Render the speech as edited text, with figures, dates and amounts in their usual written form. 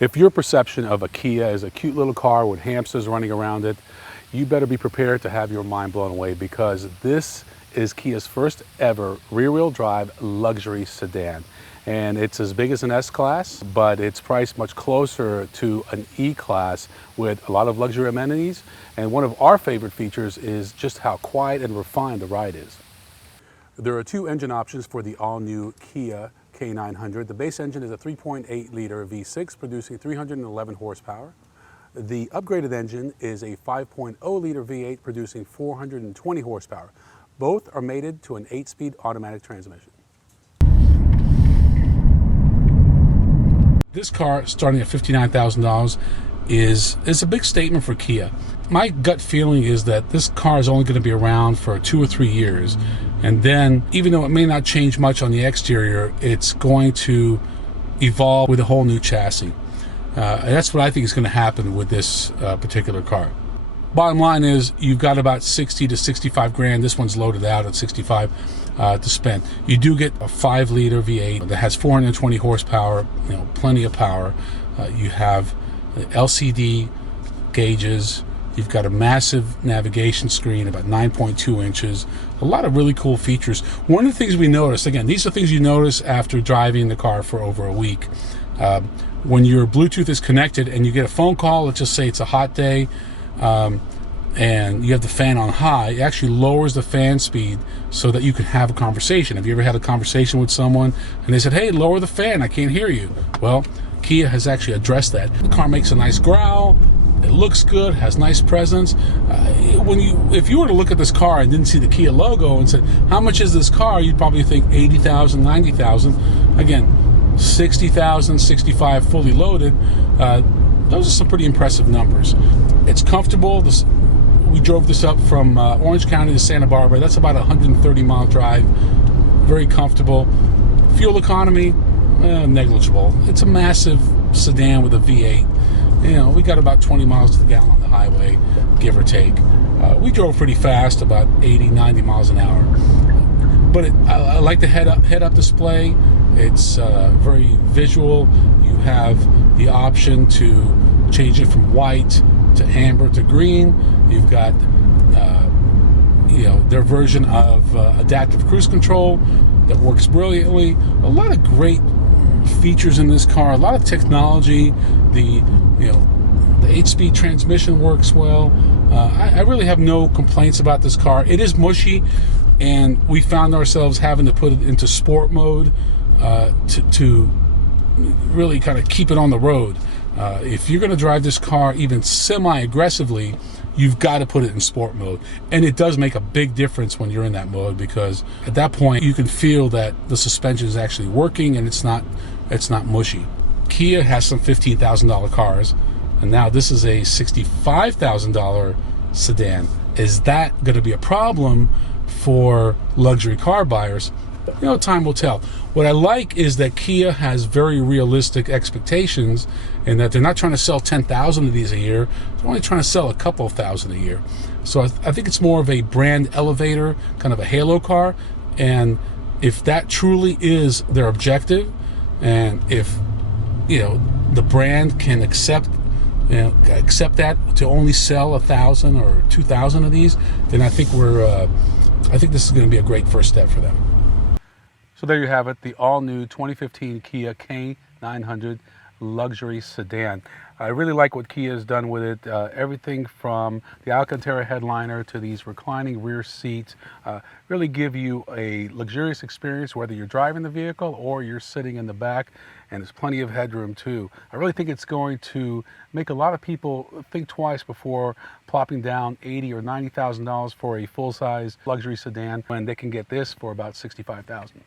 If your perception of a Kia is a cute little car with hamsters running around it, you better be prepared to have your mind blown away, because this is Kia's first ever rear-wheel drive luxury sedan. And it's as big as an S-Class, but it's priced much closer to an E-Class with a lot of luxury amenities. And one of our favorite features is just how quiet and refined the ride is. There are two engine options for the all-new Kia K900. The base engine is a 3.8-liter V6 producing 311 horsepower. The upgraded engine is a 5.0-liter V8 producing 420 horsepower. Both are mated to an 8-speed automatic transmission. This car, starting at $59,000, is a big statement for Kia. My gut feeling is that this car is only going to be around for 2 or 3 years. And then, even though it may not change much on the exterior, it's going to evolve with a whole new chassis. And that's what I think is going to happen with this particular car. Bottom line is, you've got about 60 to 65 grand. This one's loaded out at 65 to spend. You do get a 5-liter V8 that has 420 horsepower, plenty of power. You have LCD gauges. You've got a massive navigation screen, about 9.2 inches. A lot of really cool features. One of the things we noticed, again, these are things you notice after driving the car for over a week. When your Bluetooth is connected and you get a phone call, let's just say it's a hot day, and you have the fan on high, it actually lowers the fan speed so that you can have a conversation. Have you ever had a conversation with someone and they said, "Hey, lower the fan, I can't hear you"? Well, Kia has actually addressed that. The car makes a nice growl. It looks good, has nice presence. If you were to look at this car and didn't see the Kia logo and said, "How much is this car?" you'd probably think 80,000, 90,000. Again, 60,000, 65 fully loaded. Those are some pretty impressive numbers. It's comfortable. We drove this up from Orange County to Santa Barbara. That's about a 130-mile drive. Very comfortable. Fuel economy, negligible. It's a massive sedan with a V8. We got about 20 miles to the gallon on the highway, give or take. We drove pretty fast, about 80, 90 miles an hour. But I like the head-up display. It's very visual. You have the option to change it from white to amber to green. You've got their version of adaptive cruise control that works brilliantly. A lot of great features in this car, a lot of technology. The 8-speed transmission works well. I really have no complaints about this car. It is mushy, and we found ourselves having to put it into sport mode to really kind of keep it on the road. If you're going to drive this car even semi-aggressively, you've got to put it in sport mode. And it does make a big difference when you're in that mode, because at that point you can feel that the suspension is actually working and it's not mushy. Kia has some $15,000 cars, and now this is a $65,000 sedan. Is that going to be a problem for luxury car buyers? Time will tell. What I like is that Kia has very realistic expectations, and that they're not trying to sell 10,000 of these a year. They're only trying to sell a couple of thousand a year. So I think it's more of a brand elevator, kind of a halo car. And if that truly is their objective, and if the brand can accept that to only sell 1,000 or 2,000 of these, then I think this is going to be a great first step for them. So there you have it, the all-new 2015 Kia K900 luxury sedan. I really like what Kia has done with it. Everything from the Alcantara headliner to these reclining rear seats really give you a luxurious experience, whether you're driving the vehicle or you're sitting in the back, and there's plenty of headroom too. I really think it's going to make a lot of people think twice before plopping down $80,000 or $90,000 for a full-size luxury sedan when they can get this for about $65,000.